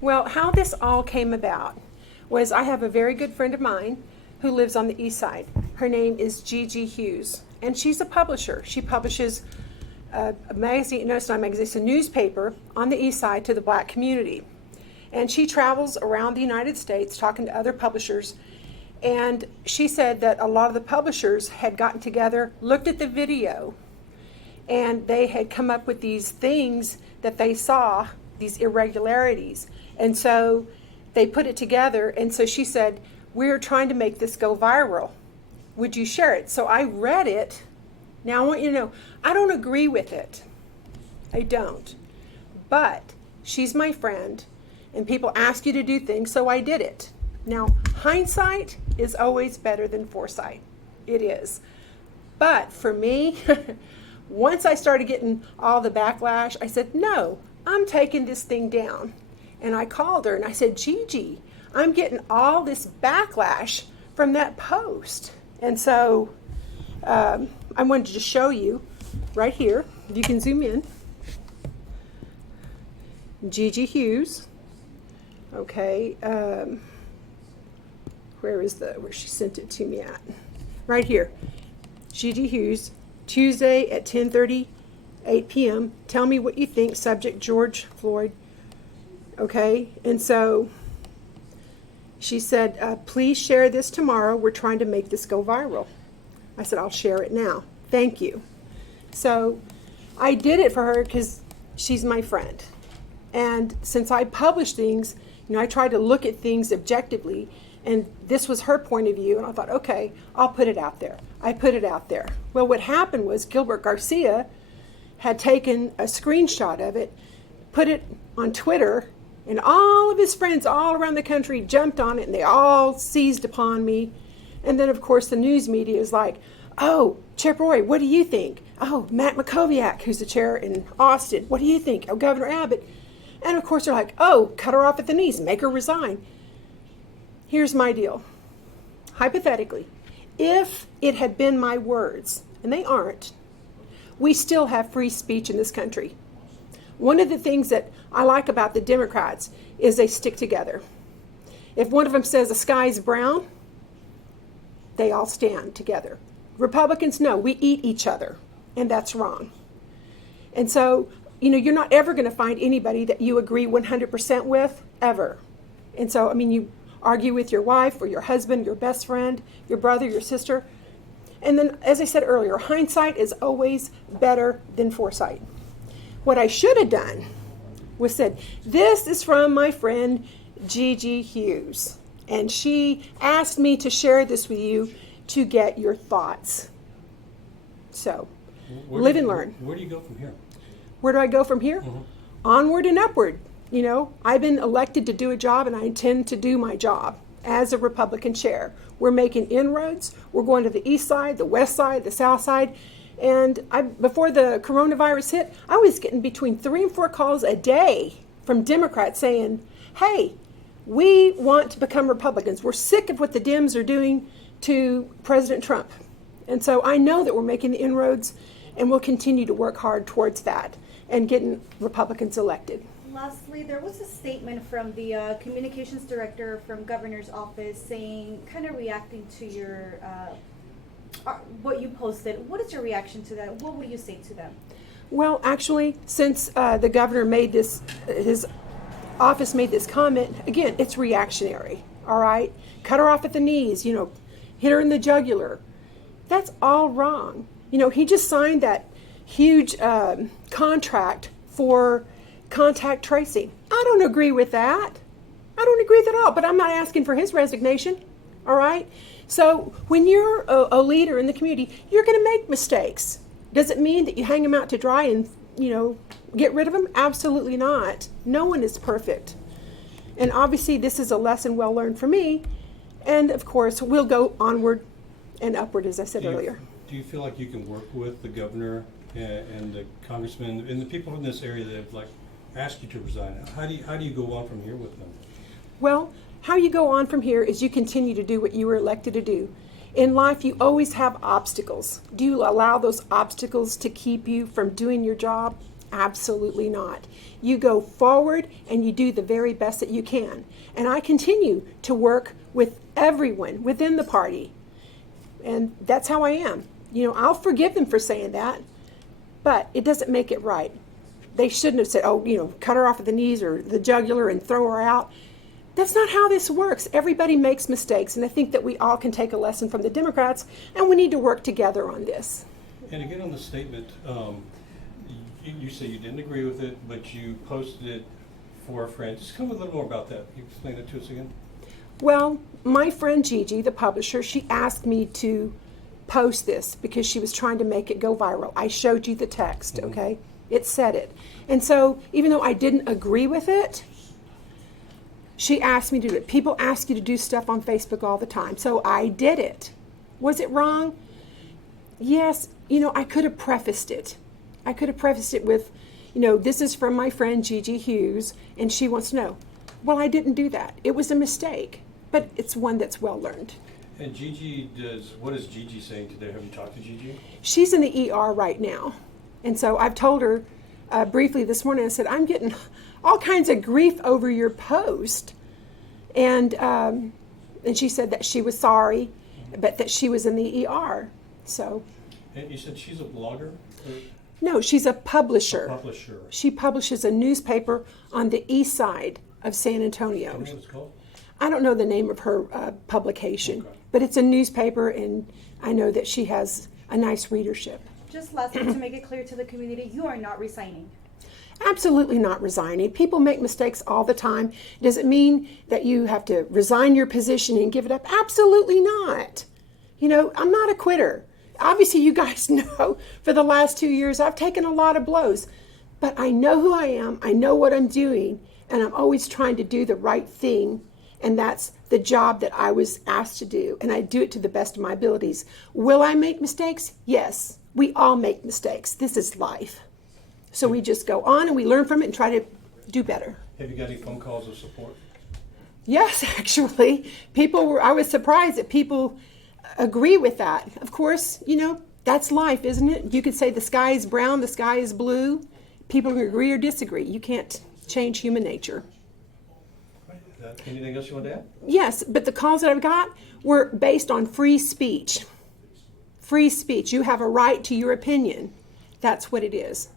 Well, how this all came about was I have a very good friend of mine who lives on the east side. Her name is Gigi Hughes, and she's a publisher. She publishes a magazine, no, it's not a magazine, it's a newspaper on the east side to the black community. And she travels around the United States talking to other publishers. And she said that a lot of the publishers had gotten together, looked at the video, and they had come up with these things that they saw, these irregularities. And so they put it together. And so she said, we're trying to make this go viral. Would you share it? So I read it. Now I want you to know, I don't agree with it. I don't. But she's my friend, and people ask you to do things, so I did it. Now, hindsight is always better than foresight. It is. But for me, once I started getting all the backlash, I said, no, I'm taking this thing down. And I called her and I said, Gigi, I'm getting all this backlash from that post. And so I wanted to just show you right here. You can zoom in. Gigi Hughes. Okay. Where she sent it to me at? Right here. Gigi Hughes, Tuesday at 10:30, 8 p.m. Tell me what you think. Subject George Floyd. Okay. And so she said, please share this tomorrow. We're trying to make this go viral. I said, I'll share it now. Thank you. So I did it for her because she's my friend. And since I publish things, I try to look at things objectively. And this was her point of view. And I thought, okay, I'll put it out there. I put it out there. Well, what happened was Gilbert Garcia had taken a screenshot of it, put it on Twitter, and all of his friends all around the country jumped on it, and they all seized upon me. And then, of course, the news media is like, oh, Chip Roy, what do you think? Oh, Matt Makoviak, who's the chair in Austin, what do you think? Oh, Governor Abbott. And, of course, they're like, oh, cut her off at the knees, make her resign. Here's my deal. Hypothetically, if it had been my words, and they aren't, we still have free speech in this country. One of the things that I like about the Democrats is they stick together. If one of them says the sky's brown, they all stand together. Republicans, no, we eat each other, and that's wrong. And so, you're not ever going to find anybody that you agree 100% with, ever. And so, you argue with your wife or your husband, your best friend, your brother, your sister. And then, as I said earlier, hindsight is always better than foresight. What I should have done was said, this is from my friend Gigi Hughes. And she asked me to share this with you to get your thoughts. So, live and learn. Where do you go from here? Where do I go from here? Mm-hmm. Onward and upward. I've been elected to do a job, and I intend to do my job as a Republican chair. We're making inroads. We're going to the east side, the west side, the south side. And before the coronavirus hit, I was getting between 3 and 4 calls a day from Democrats saying, hey, we want to become Republicans. We're sick of what the Dems are doing to President Trump. And so I know that we're making the inroads, and we'll continue to work hard towards that and getting Republicans elected. Lastly, there was a statement from the communications director from governor's office saying, kind of reacting to your what you posted. What is your reaction to that? What would you say to them? Well, actually, since the governor made this, his office made this comment, again, it's reactionary, all right? Cut her off at the knees, hit her in the jugular. That's all wrong. He just signed that huge contract for contact tracing. I don't agree with that. I don't agree with it at all, but I'm not asking for his resignation, all right? So when you're a leader in the community, you're going to make mistakes. Does it mean that you hang them out to dry and, get rid of them? Absolutely not. No one is perfect. And obviously this is a lesson well learned for me. And of course, we'll go onward and upward, as I said earlier. Do you feel like you can work with the governor and the congressman and the people in this area that have asked you to resign? How do you go on from here with them? Well, how you go on from here is you continue to do what you were elected to do. In life, you always have obstacles. Do you allow those obstacles to keep you from doing your job? Absolutely not. You go forward and you do the very best that you can. And I continue to work with everyone within the party. And that's how I am. I'll forgive them for saying that, but it doesn't make it right. They shouldn't have said, cut her off at the knees or the jugular and throw her out. That's not how this works. Everybody makes mistakes, and I think that we all can take a lesson from the Democrats, and we need to work together on this. And again, on the statement, you say you didn't agree with it, but you posted it for a friend. Just come a little more about that. Can you explain that to us again? Well, my friend Gigi, the publisher, she asked me to post this because she was trying to make it go viral. I showed you the text, okay? It said it. And so, even though I didn't agree with it, she asked me to do it. People ask you to do stuff on Facebook all the time. So I did it. Was it wrong? Yes. I could have prefaced it. I could have prefaced it with, this is from my friend Gigi Hughes, and she wants to know. Well, I didn't do that. It was a mistake, but it's one that's well learned. And what is Gigi saying today? Have you talked to Gigi? She's in the ER right now. And so I've told her briefly this morning, I said, I'm getting all kinds of grief over your post. And she said that she was sorry, but that she was in the ER. So. And you said she's a blogger? No, she's a publisher. A publisher. She publishes a newspaper on the east side of San Antonio. Do you know what it's called? I don't know the name of her publication, but it's a newspaper, and I know that she has a nice readership. Just lastly, to make it clear to the community, you are not resigning. Absolutely not resigning. People make mistakes all the time. Does it mean that you have to resign your position and give it up? Absolutely not. I'm not a quitter. Obviously, you guys know for the last 2 years, I've taken a lot of blows, but I know who I am. I know what I'm doing, and I'm always trying to do the right thing. And that's the job that I was asked to do, and I do it to the best of my abilities. Will I make mistakes? Yes. We all make mistakes. This is life. So we just go on and we learn from it and try to do better. Have you got any phone calls of support? Yes, actually. I was surprised that people agree with that. Of course, that's life, isn't it? You could say the sky is brown, the sky is blue. People can agree or disagree. You can't change human nature. Anything else you want to add? Yes, but the calls that I've got were based on free speech. Free speech. You have a right to your opinion. That's what it is.